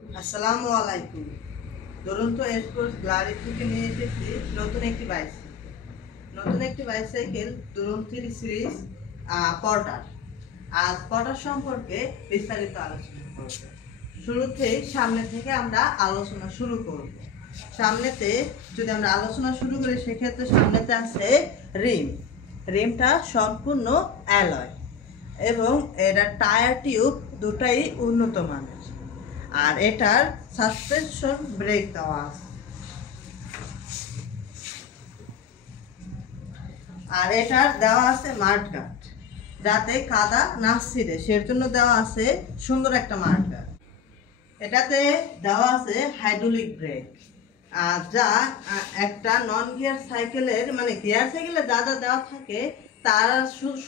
আসসালামু আলাইকুম। দুরন্ত স্পোর্টস গ্লারি থেকে নিয়ে এসেছি নতুন একটি বাইসাইকেল দুরন্ত সিরিজ পর্টার। আজ পর্টার সম্পর্কে বিস্তারিত আলোচনা করব। শুরুতেই সামনে থেকে আমরা আলোচনা শুরু করব। সামনেতে যদি আমরা আলোচনা শুরু করি সেক্ষেত্রে সামনেতে আছে রিমটা সম্পূর্ণ অ্যালয় এবং এটার টায়ার টিউব দুটাই উন্নত মানের। আর এটার সাসপেনশন ব্রেক দেওয়া আছে, আর এটার দেওয়া আছে মাডগার্ড যাতে কাদা না ছিঁড়ে, সের জন্য দেওয়া আছে সুন্দর একটা মাডগার্ড। এটাতে দেওয়া আছে হাইড্রোলিক ব্রেক, যা একটা নন গিয়ার সাইকেলের মানে গিয়ার সাইকেলে যা যা দেওয়া থাকে তার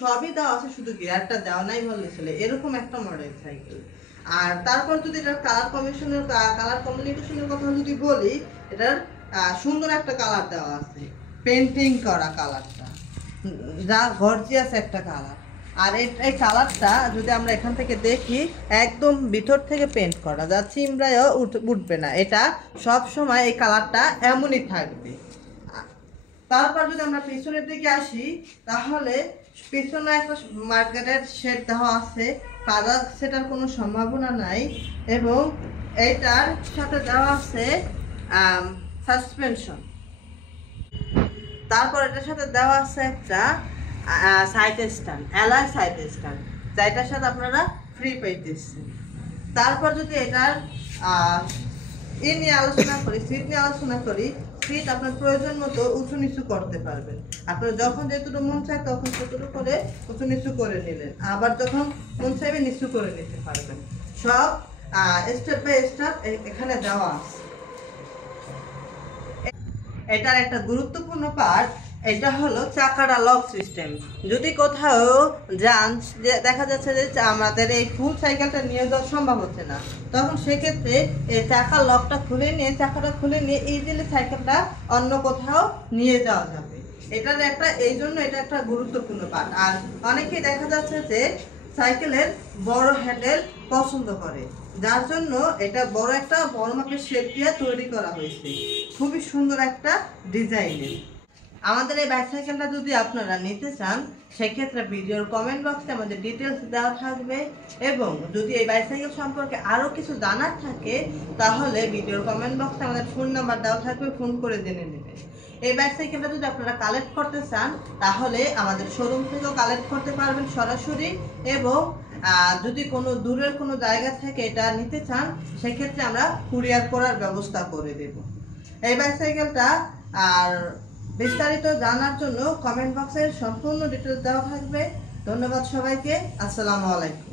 সবই দেওয়া আছে, শুধু গিয়ারটা দেওয়া নাই বললে চলে, এরকম একটা মডেল সাইকেল। আর তারপর যদি এটার কালার কমিউনিকেশনের কথা যদি বলি, এটার সুন্দর একটা কালার দেওয়া আছে, পেন্টিং করা কালারটা, যা গর্জিয়াস একটা কালার। আর এই কালারটা যদি আমরা এখান থেকে দেখি একদম ভিতর থেকে পেন্ট করা, যা চিমড়ায়ও উঠবে না, এটা সব সময় এই কালারটা এমনই থাকবে। তারপর যদি আমরা পিছনের দিকে আসি তাহলে পিছনে একটা মার্কেটের শেড দেওয়া আছে, কাদা সেটার কোনো সম্ভাবনা নাই, এবং এইটার সাথে দেওয়া আছে সাসপেনশন। তারপর এটার সাথে দেওয়া আছে একটা side stand, alloy side stand, যেটার সাথে আপনারা ফ্রি পাইতেছেন। তারপর যদি এটার সিট নিয়ে আলোচনা করি, সিট আপনার প্রয়োজন মতো উঁচু নিচু করতে পারবেন। আপনার যখন যেটুকু মন চায় তখন সেটুকু করে উঁচু নিচু করে নিলেন, আবার যখন মন চাইবে নিচু করে নিতে পারবেন। সব স্টেপ বাই স্টেপ এখানে দেওয়া আছে। এটার একটা গুরুত্বপূর্ণ পার্ট, এটা হলো চাকাটা লক সিস্টেম। যদি কোথাও যান যে দেখা যাচ্ছে যে আমাদের এই ফুল সাইকেলটা নিয়ে যাওয়া সম্ভব হচ্ছে না, তখন সেক্ষেত্রে এই চাকার লকটা চাকাটা খুলে নিয়ে ইজিলি সাইকেলটা অন্য কোথাও নিয়ে যাওয়া যাবে। এই জন্য এটা একটা গুরুত্বপূর্ণ পার্ট। আর অনেকেই দেখা যাচ্ছে যে সাইকেলের বড় হ্যান্ডেল পছন্দ করে, যার জন্য এটা বড় মাপের শেপ দিয়ে তৈরি করা হয়েছে, খুবই সুন্দর একটা ডিজাইনের। আমাদের এই বাইসাইকেলটা যদি আপনারা নিতে চান সেক্ষেত্রে ভিডিওর কমেন্ট বক্সে আমাদের ডিটেলস দেওয়া থাকবে, এবং যদি এই বাইসাইকেল সম্পর্কে আরও কিছু জানার থাকে তাহলে ভিডিওর কমেন্ট বক্সে আমাদের ফোন নাম্বার দেওয়া থাকবে, ফোন করে জেনে নেবেন। এই বাইসাইকেলটা যদি আপনারা কালেক্ট করতে চান তাহলে আমাদের শোরুম থেকেও কালেক্ট করতে পারবেন সরাসরি, এবং যদি কোনো দূরের কোনো জায়গা থেকে এটা নিতে চান সেক্ষেত্রে আমরা কুরিয়ার করার ব্যবস্থা করে দেব এই বাইসাইকেলটা। আর বিস্তারিত জানার জন্য কমেন্ট বক্সে সম্পূর্ণ ডিটেলস দেওয়া থাকবে। ধন্যবাদ সবাইকে। আসসালামু আলাইকুম।